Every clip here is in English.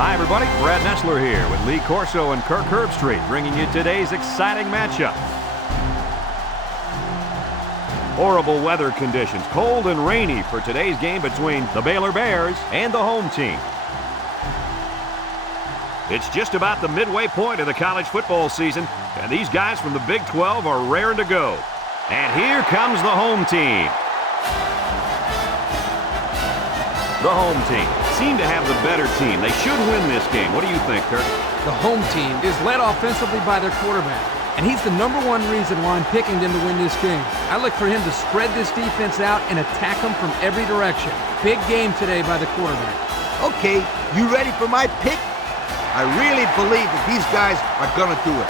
Hi, everybody. Brad Nessler here with Lee Corso and Kirk Herbstreit, bringing you today's exciting matchup. Horrible weather conditions, cold and rainy for today's game between the Baylor Bears and the home team. It's just about the midway point of the college football season, and these guys from the Big 12 are raring to go. And here comes the home team. The home team seem to have the better team. They should win this game. What do you think, Kirk? The home team is led offensively by their quarterback, and he's the #1 reason why I'm picking them to win this game. I look for him to spread this defense out and attack them from every direction. Big game today by the quarterback. Okay, you ready for my pick? I really believe that these guys are going to do it.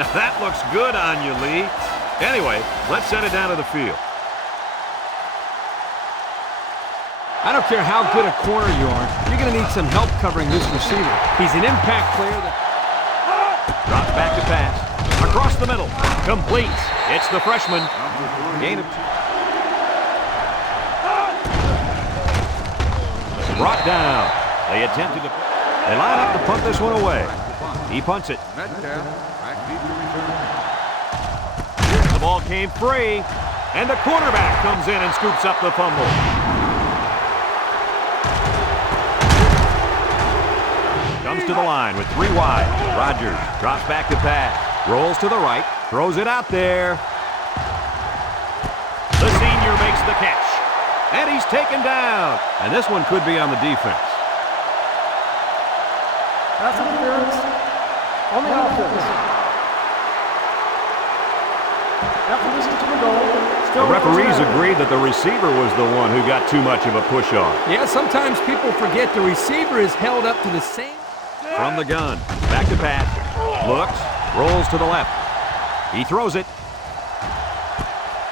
Now that looks good on you, Lee. Anyway, let's send it down to the field. I don't care how good a corner you are, you're going to need some help covering this receiver. He's an impact player that drops back to pass. Across the middle. Completes. It's the freshman. Gain of 2. Brought down. They attempted to... They line up to punt this one away. He punts it. The ball came free. And the quarterback comes in and scoops up the fumble. Comes to the line with 3 wide. Rogers drops back to pass. Rolls to the right. Throws it out there. The senior makes the catch. And he's taken down. And this one could be on the defense. That's interference on the offense. After this to the goal. The referees agreed that the receiver was the one who got too much of a push on. Yeah, sometimes people forget the receiver is held up to the same. From the gun, back to pass, looks, rolls to the left. He throws it.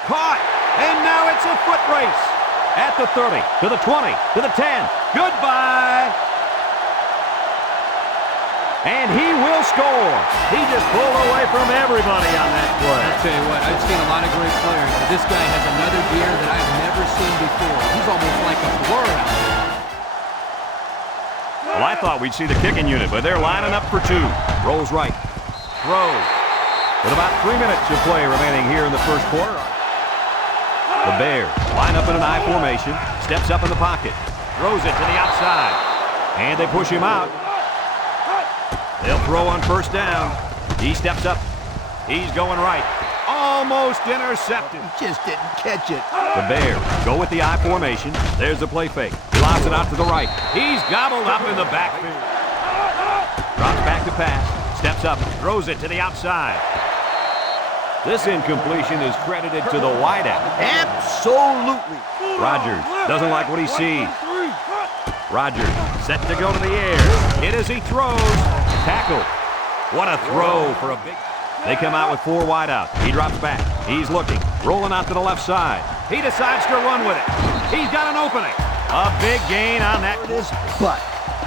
Caught, and now it's a foot race. At the 30, to the 20, to the 10. Goodbye. And he will score. He just pulled away from everybody on that play. I'll tell you what, I've seen a lot of great players, but this guy has another gear that I've never seen before. He's almost like a blur out there. Well, I thought we'd see the kicking unit, but they're lining up for 2. Rolls right. Throws. With about 3 minutes of play remaining here in the first quarter. The Bears line up in an I formation. Steps up in the pocket. Throws it to the outside. And they push him out. They'll throw on first down. He steps up. He's going right. Almost intercepted. Just didn't catch it. The Bears go with the I formation. There's the play fake. He lobs it out to the right. He's gobbled up in the backfield. Drops back to pass. Steps up. Throws it to the outside. This incompletion is credited to the wideout. Absolutely. Rogers doesn't like what he sees. Rogers set to go to the air. Hit as he throws. Tackle. What a throw for a big... They come out with 4 wide out. He drops back. He's looking. Rolling out to the left side. He decides to run with it. He's got an opening. A big gain on that. It is, but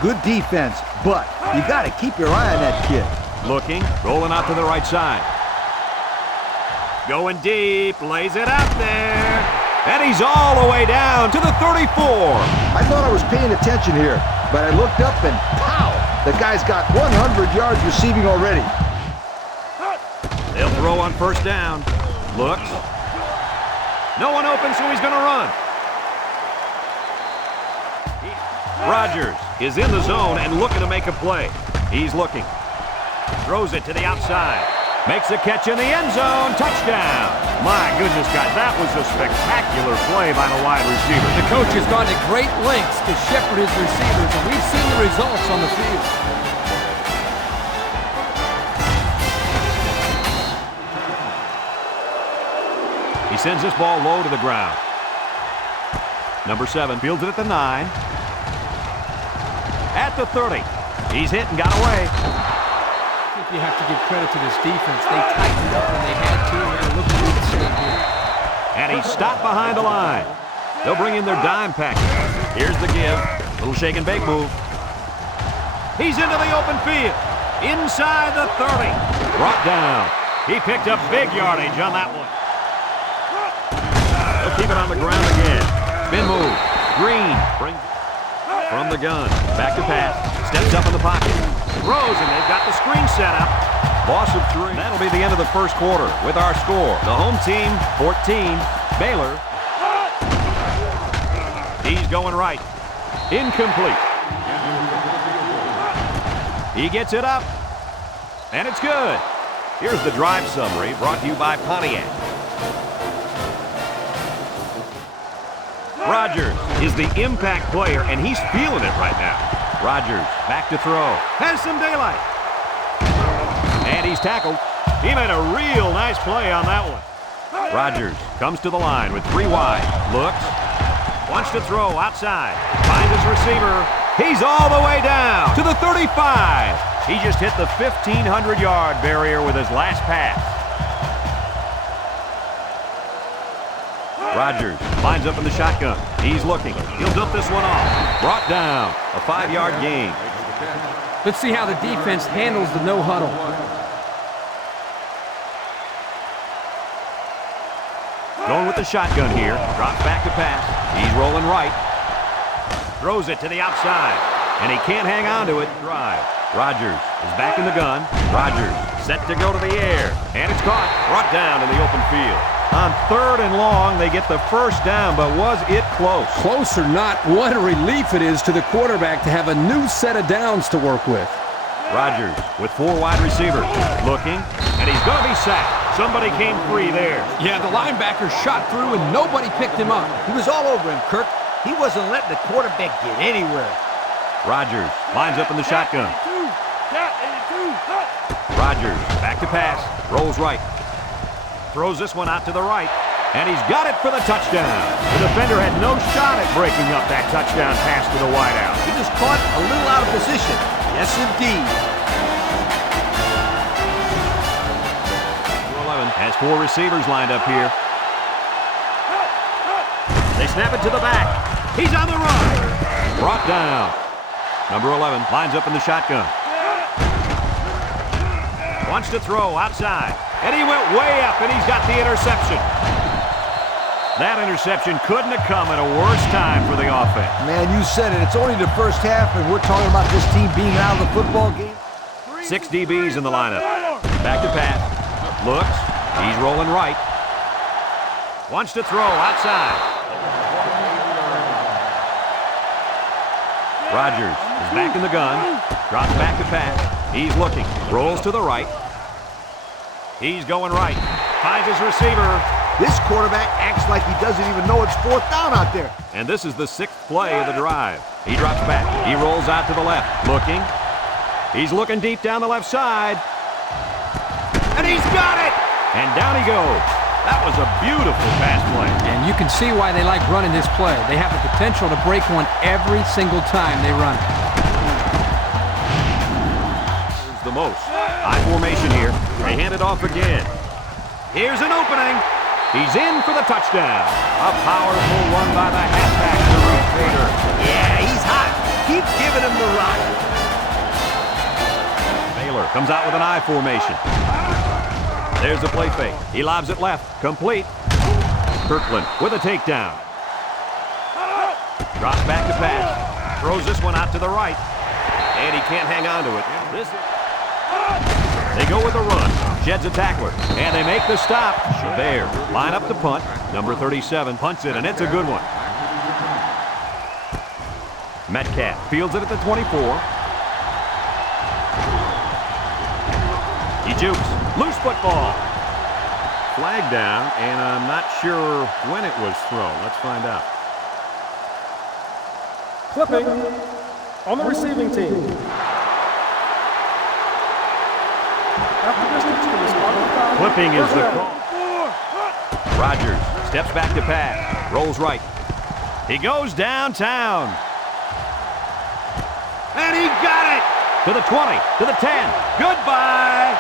good defense. But you got to keep your eye on that kid. Looking. Rolling out to the right side. Going deep. Lays it out there. And he's all the way down to the 34. I thought I was paying attention here, but I looked up and pow! The guy's got 100 yards receiving already. They'll throw on first down. Looks. No one open, so he's going to run. Rogers is in the zone and looking to make a play. He's looking. Throws it to the outside. Makes a catch in the end zone. Touchdown. My goodness, guys, that was a spectacular play by the wide receiver. The coach has gone to great lengths to shepherd his receivers, and we've seen the results on the field. He sends this ball low to the ground. Number 7 fields it at the 9. At the 30. He's hit and got away. I think you have to give credit to this defense. They tightened up when they had to, and they're looking to do the same here. And he stopped behind the line. They'll bring in their dime package. Here's the give. Little shake and bake move. He's into the open field. Inside the 30. Brought down. He picked up big yardage on that one. They'll keep it on the ground again. Spin move. Green brings From the gun, back to pass, steps up in the pocket, throws, and they've got the screen set up. Loss of 3. That'll be the end of the first quarter with our score. The home team, 14, Baylor. He's going right. Incomplete. He gets it up, and it's good. Here's the drive summary brought to you by Pontiac. Rodgers is the impact player, and he's feeling it right now. Rodgers back to throw. Has some daylight. And he's tackled. He made a real nice play on that one. Rodgers comes to the line with 3 wide. Looks. Wants to throw outside. Finds his receiver. He's all the way down to the 35. He just hit the 1,500-yard barrier with his last pass. Rodgers lines up in the shotgun. He's looking. He'll dump this one off. Brought down. A 5-yard gain. Let's see how the defense handles the no huddle. Going with the shotgun here. Drops back to pass. He's rolling right. Throws it to the outside. And he can't hang on to it. Drive. Rodgers is back in the gun. Rodgers set to go to the air. And it's caught. Brought down in the open field. On 3rd and long, they get the first down, but was it close? Close or not, what a relief it is to the quarterback to have a new set of downs to work with. Rodgers with 4 wide receivers. Looking, and he's going to be sacked. Somebody came free there. Yeah, the linebacker shot through and nobody picked him up. He was all over him, Kirk. He wasn't letting the quarterback get anywhere. Rodgers lines up in the shotgun. Rodgers back to pass. Rolls right. Throws this one out to the right. And he's got it for the touchdown. The defender had no shot at breaking up that touchdown pass to the wideout. He was caught a little out of position. Yes, indeed. 11 has 4 receivers lined up here. They snap it to the back. He's on the run. Brought down. Number 11 lines up in the shotgun. Wants to throw outside. And he went way up, and he's got the interception. That interception couldn't have come at a worse time for the offense. Man, you said it. It's only the first half, and we're talking about this team being out of the football game. 6 DBs in the lineup. Back to pass. Looks. He's rolling right. Wants to throw outside. Rodgers is back in the gun. Drops back to pass. He's looking. Rolls to the right. He's going right. Finds his receiver. This quarterback acts like he doesn't even know it's 4th down out there. And this is the 6th play of the drive. He drops back. He rolls out to the left. Looking. He's looking deep down the left side. And he's got it! And down he goes. That was a beautiful pass play. And you can see why they like running this play. They have the potential to break one every single time they run it. Here's the most. High formation here. They hand it off again. Here's an opening. He's in for the touchdown. A powerful run by the halfback, Baylor. Yeah, he's hot. Keep giving him the rock. Baylor comes out with an I formation. There's the play fake. He lobs it left. Complete. Kirkland with a takedown. Drops back to pass. Throws this one out to the right. And he can't hang on to it. They go with a run. Sheds a tackler. And they make the stop. The Bears line up to punt. Number 37 punts it, and it's a good one. Metcalf fields it at the 24. He jukes. Loose football. Flag down, and I'm not sure when it was thrown. Let's find out. Clipping on the receiving team. Clipping is the call. Rodgers steps back to pass. Rolls right. He goes downtown. And he got it! To the 20, to the 10. Goodbye!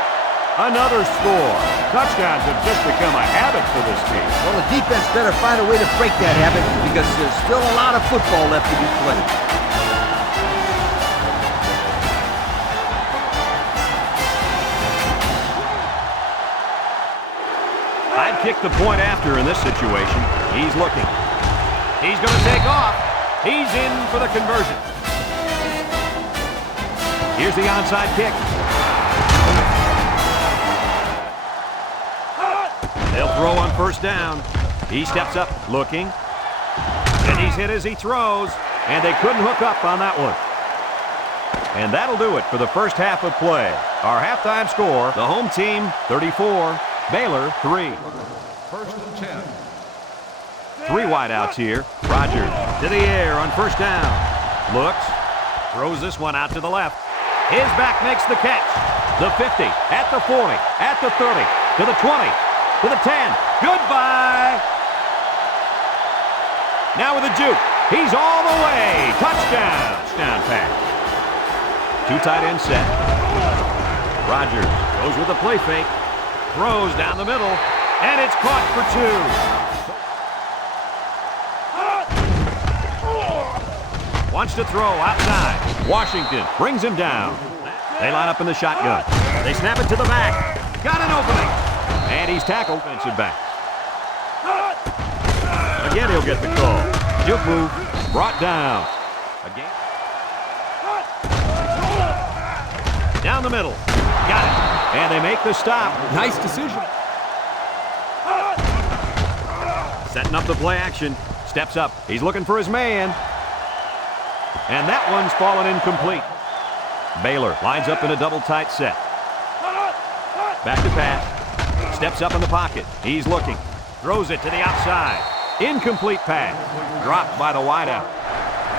Another score. Touchdowns have just become a habit for this team. Well, the defense better find a way to break that habit because there's still a lot of football left to be played. I'd kick the point after in this situation. He's looking. He's going to take off. He's in for the conversion. Here's the onside kick. They'll throw on first down. He steps up, looking. And he's hit as he throws. And they couldn't hook up on that one. And that'll do it for the first half of play. Our halftime score, the home team 34, Baylor 3. First and 10. 3 wideouts here. Rogers to the air on first down. Looks, throws this one out to the left. His back makes the catch. The 50, at the 40, at the 30, to the 20, to the 10. Goodbye. Now with a juke. He's all the way. Touchdown. Touchdown pass. 2 tight end set. Rogers goes with a play fake. Throws down the middle. And it's caught for 2. Wants to throw outside. Washington brings him down. They line up in the shotgun. They snap it to the back. Got an opening. And he's tackled. Offensive back. Again, he'll get the call. Juke move. Brought down. Again. Down the middle. Got it. And they make the stop. Nice decision. Setting up the play action. Steps up. He's looking for his man. And that one's fallen incomplete. Baylor lines up in a double tight set. Back to pass. Steps up in the pocket. He's looking. Throws it to the outside. Incomplete pass. Dropped by the wideout.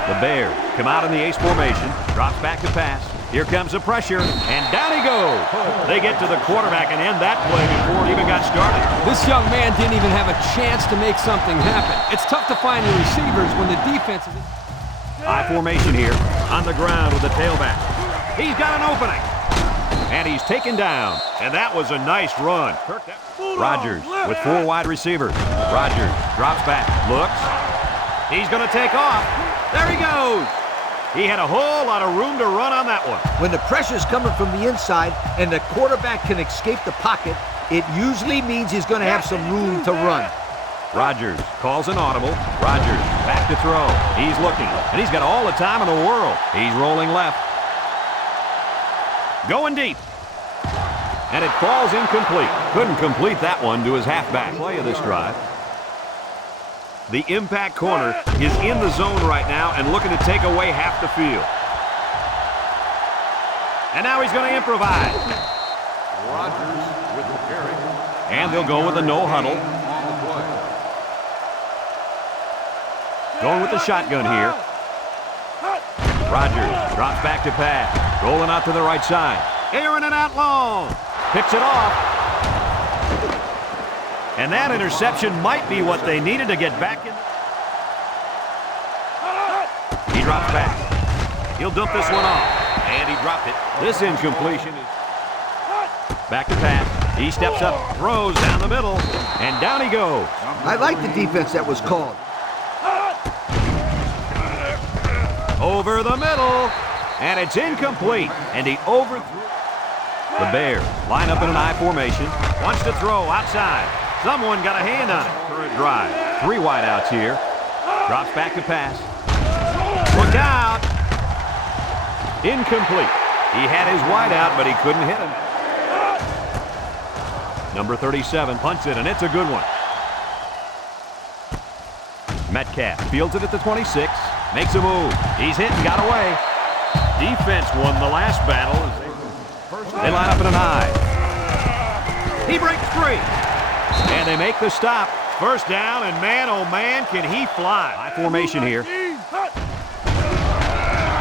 The Bears come out in the ace formation. Drops back to pass. Here comes the pressure. And down he goes. They get to the quarterback and end that play before it even got started. This young man didn't even have a chance to make something happen. It's tough to find your receivers when the defense is... High formation here. On the ground with the tailback. He's got an opening. And he's taken down. And that was a nice run. Rogers with 4 wide receivers. Rogers drops back. Looks. He's going to take off. There he goes. He had a whole lot of room to run on that one. When the pressure's coming from the inside and the quarterback can escape the pocket, it usually means he's going to have some room to run. Rogers calls an audible. Rogers back to throw. He's looking, and he's got all the time in the world. He's rolling left. Going deep. And it falls incomplete. Couldn't complete that one to his halfback. Play of this drive. The impact corner is in the zone right now and looking to take away half the field. And now he's going to improvise. Rogers with the carry. And they'll go with a no huddle. On the play. Going with the shotgun here. Rogers drops back to pass. Rolling out to the right side. Airing it out long. Picks it off. And that interception might be what they needed to get back in. He drops back. He'll dump this one off. And he dropped it. This incompletion is back to pass. He steps up, throws down the middle, and down he goes. I like the defense that was called. Over the middle, and it's incomplete, and he overthrew. The Bears line up in an I formation. Wants to throw outside. Someone got a hand on it. Current drive. 3 wideouts here. Drops back to pass. Look out. Incomplete. He had his wideout, but he couldn't hit him. Number 37 punts it, and it's a good one. Metcalf fields it at the 26. Makes a move. He's hit and got away. Defense won the last battle. They line up in an I. He breaks free. And they make the stop. First down, and man, oh man, can he fly. High formation here.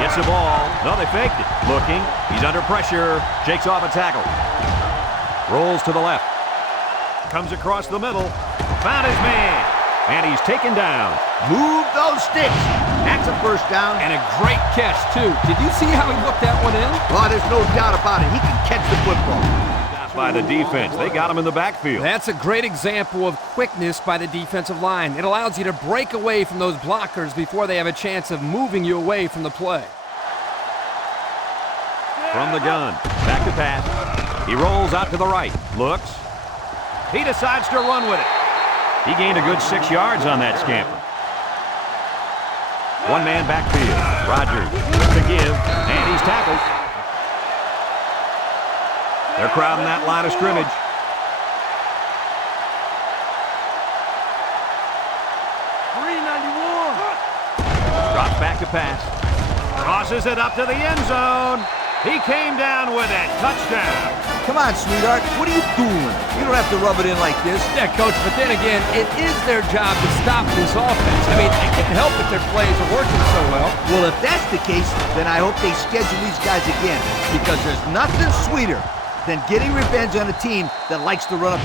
Gets the ball. No, they faked it. Looking. He's under pressure. Shakes off a tackle. Rolls to the left. Comes across the middle. Found his man. And he's taken down. Move those sticks. That's a first down. And a great catch, too. Did you see how he looked that one in? Oh, there's no doubt about it. He can catch the football. By the defense. They got him in the backfield. That's a great example of quickness by the defensive line. It allows you to break away from those blockers before they have a chance of moving you away from the play. From the gun. Back to pass. He rolls out to the right. Looks. He decides to run with it. He gained a good 6 yards on that scamper. One man backfield. Rogers with the give, and he's tackled. They're crowding that line of scrimmage. Drops back to pass. Crosses it up to the end zone. He came down with it. Touchdown. Come on, sweetheart. What are you doing? You don't have to rub it in like this. Yeah, Coach, but then again, it is their job to stop this offense. I mean, they can't help if their plays are working so well. Well, if that's the case, then I hope they schedule these guys again, because there's nothing sweeter than getting revenge on a team that likes to run up.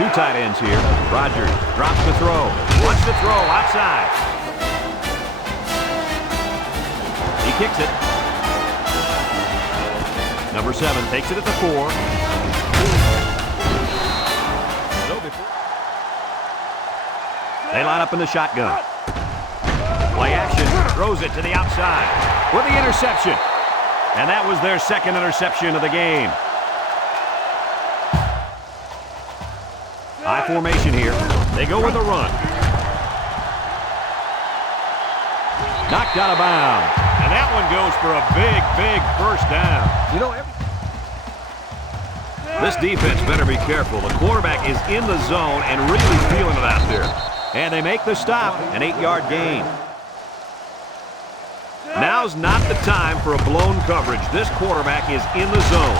Two tight ends here. Rodgers drops the throw. Wants to throw outside. He kicks it. Number 7 takes it at the 4. They line up in the shotgun. Play action. Throws it to the outside with the interception. And that was their second interception of the game. High formation here. They go with a run. Knocked out of bounds. And that one goes for a big, big first down. You know, This defense better be careful. The quarterback is in the zone and really feeling it out there. And they make the stop, an 8-yard gain. Now's not the time for a blown coverage. This quarterback is in the zone.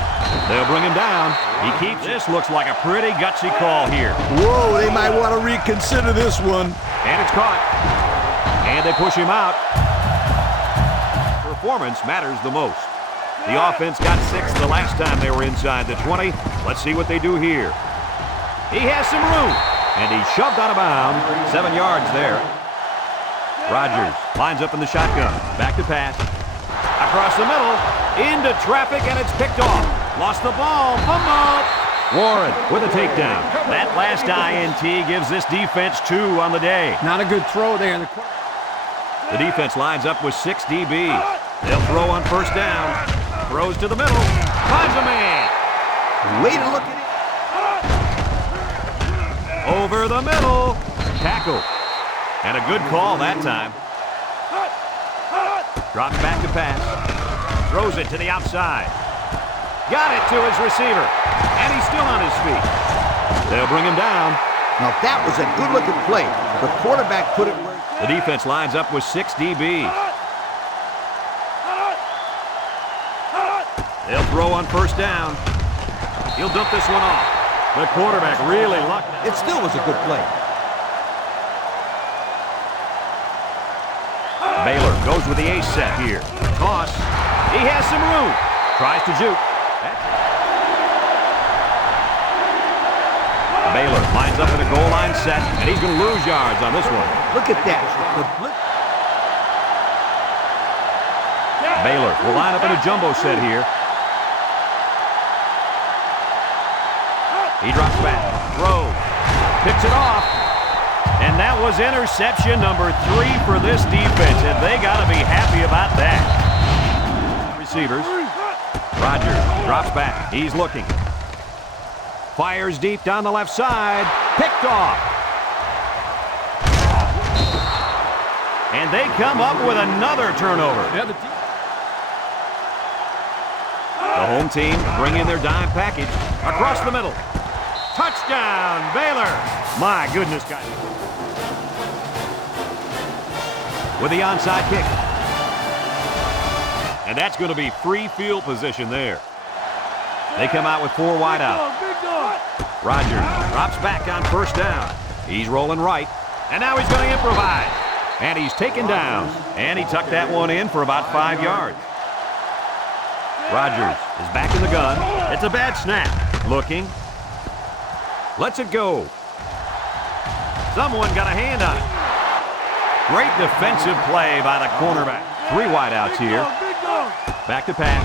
They'll bring him down. He keeps. This looks like a pretty gutsy call here. Whoa, they might want to reconsider this one. And it's caught. And they push him out. Performance matters the most. The offense got 6 the last time they were inside the 20. Let's see what they do here. He has some room. And he's shoved out of bounds. 7 yards there. Rodgers lines up in the shotgun. Back to pass. Across the middle. Into traffic, and it's picked off. Lost the ball. Fumble. Warren with a takedown. That last INT gives this defense 2 on the day. Not a good throw there. The defense lines up with 6 DBs. They'll throw on first down. Throws to the middle. Finds a man. way to look at it. Over the middle. Tackle. And a good call that time. Drops back to pass. Throws it to the outside. Got it to his receiver. And he's still on his feet. They'll bring him down. Now that was a good-looking play. The quarterback put it where... The defense lines up with 6 DBs. They'll throw on first down. He'll dump this one off. The quarterback really lucked. It still was a good play. Baylor goes with the ace set here. Toss. He has some room. Tries to juke. Baylor lines up in a goal line set, and he's going to lose yards on this one. Look at that. Baylor will line up in a jumbo set here. He drops back. Throws. Picks it off. And that was interception number 3 for this defense, and they got to be happy about that. Receivers. Rodgers drops back. He's looking. Fires deep down the left side. Picked off. And they come up with another turnover. The home team bring in their dime package. Across the middle. Touchdown, Baylor. My goodness, guys. With the onside kick. And that's going to be free field position there. They come out with 4 wide out. Rodgers drops back on first down. He's rolling right. And now he's going to improvise. And he's taken down. And he tucked that one in for about 5 yards. Rodgers is back in the gun. It's a bad snap. Looking. Lets it go. Someone got a hand on it. Great defensive play by the cornerback. 3 wideouts here. Back to pass.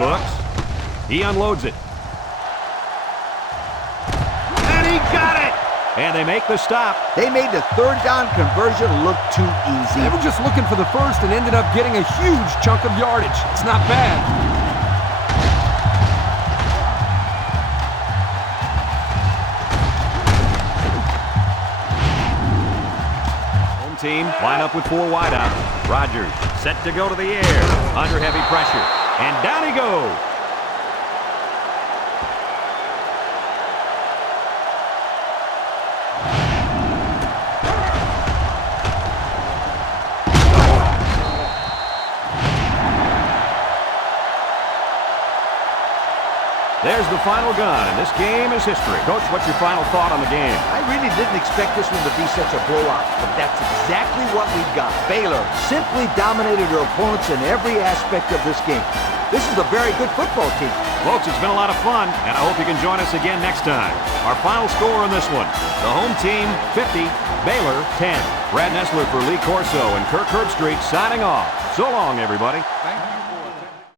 Looks. He unloads it. And he got it! And they make the stop. They made the 3rd down conversion look too easy. They were just looking for the first and ended up getting a huge chunk of yardage. It's not bad. Team line up with 4 wideouts. Rodgers set to go to the air. Under heavy pressure. And down he goes. There's the final gun, and this game is history. Coach, what's your final thought on the game? I really didn't expect this one to be such a blowout, but that's exactly what we've got. Baylor simply dominated their opponents in every aspect of this game. This is a very good football team. Folks, it's been a lot of fun, and I hope you can join us again next time. Our final score on this one, the home team 50, Baylor 10. Brad Nessler for Lee Corso and Kirk Herbstreit signing off. So long, everybody. Thank